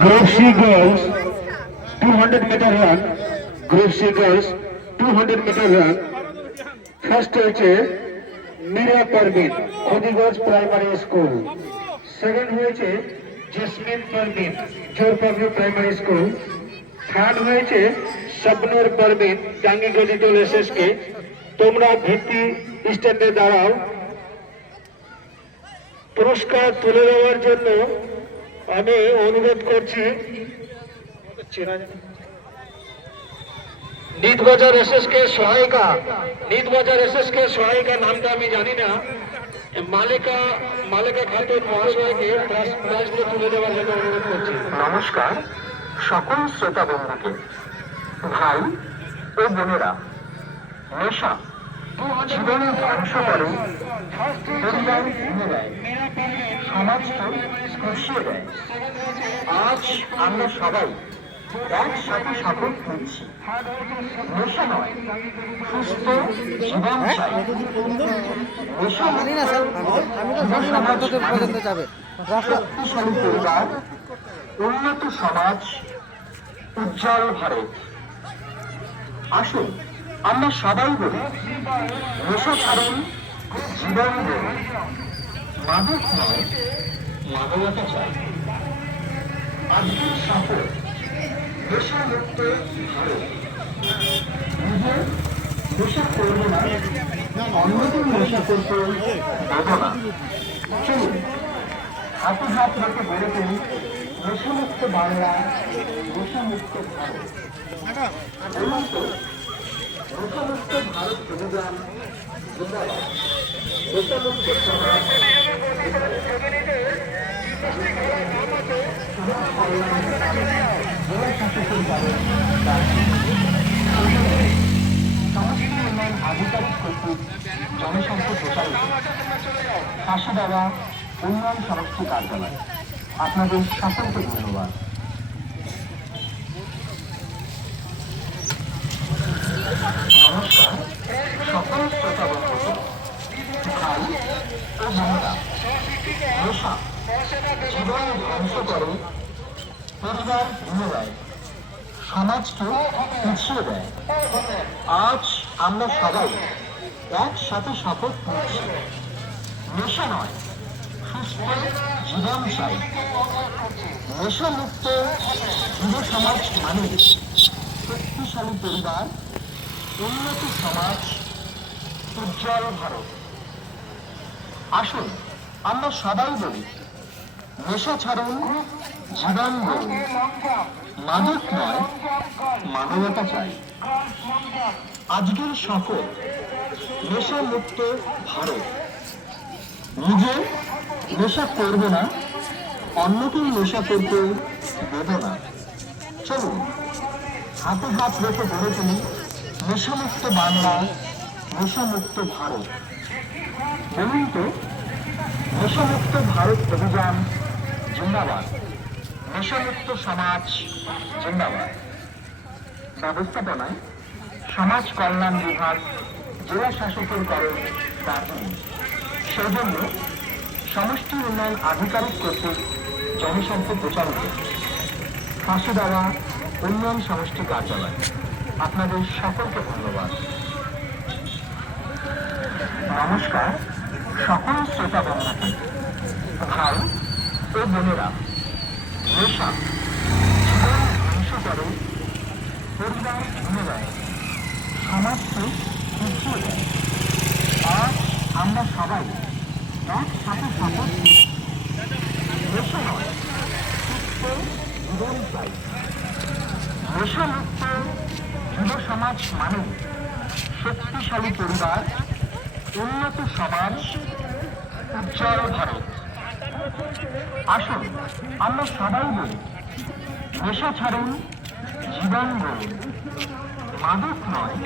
Group C girls 200 meter run. Group C girls 200 meter run. First হয়েছে Meera Parveen Khadiganj primary school. Second হয়েছে Jesmin Parveen Jorpagri primary school. Third হয়েছে শবনূর পারভিন টাঙ্গিগঞ্জ টোল SSK. তোমরা ভিত্তি স্ট্যান্ডে দাঁড়াও। পুরস্কার তুলে দেওয়ার জন্য আমি অনুরোধ করছি নিতবাজার এসএসকে সহায়িকা। নিতবাজার এসএসকে সহায়িকা নামটা আমি জানি না। মালিকা খাতুন মহাশয়কে প্রাইজগুলো তুলে দেওয়ার জন্য অনুরোধ করছি। নমস্কার সকল শ্রোতা বন্ধুকে। ভাই ও বোনেরা, নেশা জীবনে ধ্বংস করে, পরিবার ভেঙে দেয়, সমাজকে খুশিয়ে দেয়। আজ আমরা সবাই একসাথে শপথ নিচ্ছি, নেশা নয় সুস্থ জীবন চাই। নেশা শক্তিশালী পরিবার, উন্নত সমাজ, উজ্জ্বল ভারত। আসুন আমরা সবাই বলি, নেশা ছাড়ুন, জীবন দিন। মাদক নয়, মানবতা চাই। আজকের শপথ, নেশা মুক্ত ভারত। নিজে নেশা করবে না, অন্যদের নেশা করতে দেব না। চলুন হাতে হাত রেখে বেড়ে ফেলি নেশামুক্ত বাংলা, নেশামুক্ত ভারত। নেশামুক্ত ভারত অভিযান জিন্দাবাদ। নেশামুক্ত সমাজ জেলা শাসকের দ্বারা সমষ্টি উন্নয়ন আধিকারিক কর্তৃক জনসংখ্যা প্রচারিত ফাঁসি দেওয়া উন্নয়ন সমষ্টি কার্যালয়। আপনাদের সকলকে ধন্যবাদ। নমস্কার সকল শ্রোতা বন্ধুকে। ভাই ও বোনেরা, নেশা জীবন ধ্বংস করে, পরিবার ভেঙে দেয়, সমাজকে পিছিয়ে দেয়। আজ আমরা সবাই একসাথে শপথ নিচ্ছি, নেশা নয় সুস্থ জীবন চাই। নেশা মুক্ত যুব সমাজ মানে শক্তিশালী পরিবার, উন্নত সমাজ, উজ্জ্বল ভারত। আসুন আমরা সবাই বলি, নেশা ছাড়ুন, জীবন গড়ুন। মাদক নয়, মানবতা চাই। আজকের শপথ, নেশা মুক্ত ভারত। নিজে নেশা করবে না, অন্যকেও নেশা করতে দেব না। চলুন হাতে হাত রেখে গড়ে তুলি নেশামুক্ত বাংলা, নেশামুক্ত ভারত। বলুন তো, নেশামুক্ত ভারত অভিযান জিন্দাবাদ। নেশামুক্ত সমাজ জিন্দাবাদ। ব্যবস্থাপনায় সমাজ কল্যাণ বিভাগ, জেলা শাসকের করেন দার্জিলিং। সেই জন্য সমষ্টি উন্নয়ন আধিকারিক কর্তৃক জনসংখ্যা প্রচারিত ফাঁসি দেওয়া উন্নয়ন সমষ্টি কার্যালয়। আপনাদের সকলকে ধন্যবাদ। নমস্কার সকল শ্রোতা বন্ধুকে। ভাই ও বোনেরা, নেশা জীবন ধ্বংস করে, পরিবার ভেঙে দেয়, সমাজকে পিছিয়ে দেয়। আজ আমরা সবাই একসাথে শপথ নিচ্ছি, নেশা নয় সুস্থ জীবন চাই। নেশা মুক্ত যুব সমাজ মানে শক্তিশালী পরিবার, উন্নত সমাজ, উজ্জ্বল ভারত। আসুন আমরা সবাই বলি, নেশা ছাড়ুন, জীবন গড়ুন। মাদক নয়,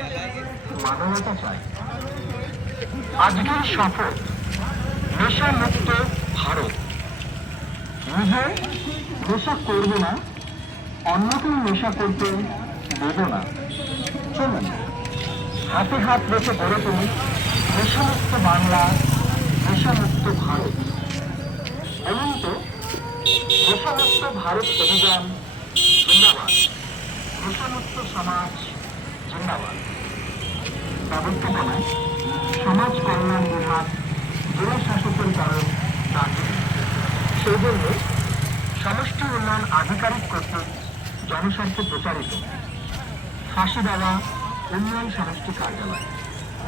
মানবতা চাই। আজকের শপথ, নেশা মুক্ত ভারত। নিজে নেশা করবে না, অন্যকেও নেশা করতে দেব না। চলুন হাতে হাত রেখে গড়ে তুলি নেশামুক্ত বাংলা, নেশামুক্ত ভারত। বলুন তো, নেশামুক্ত ভারত অভিযান জিন্দাবাদ, নেশামুক্ত সমাজ জিন্দাবাদ। ব্যবস্থাপনায় সমাজ কল্যাণ বিভাগ জেলা শাসকের কারণ দার্জিলিং। সেই জন্য সমষ্টি উন্নয়ন আধিকারিক কর্তৃক জনস্বার্থে প্রচারিত ফাঁসি দেওয়া উন্নয়ন সমষ্টি কার্যালয়।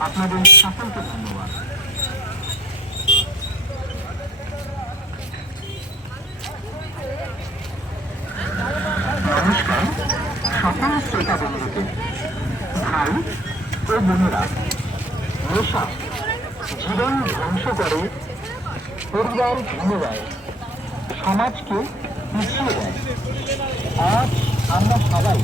আপনাদের সকলকে ধন্যবাদ। নমস্কার সকল শ্রোতা বন্ধুকে। ভাই ও বোনেরা, নেশা জীবন ধ্বংস করে, পরিবার ভেঙে দেয়, সমাজকে পিছিয়ে দেয়। আজ আমরা সবাই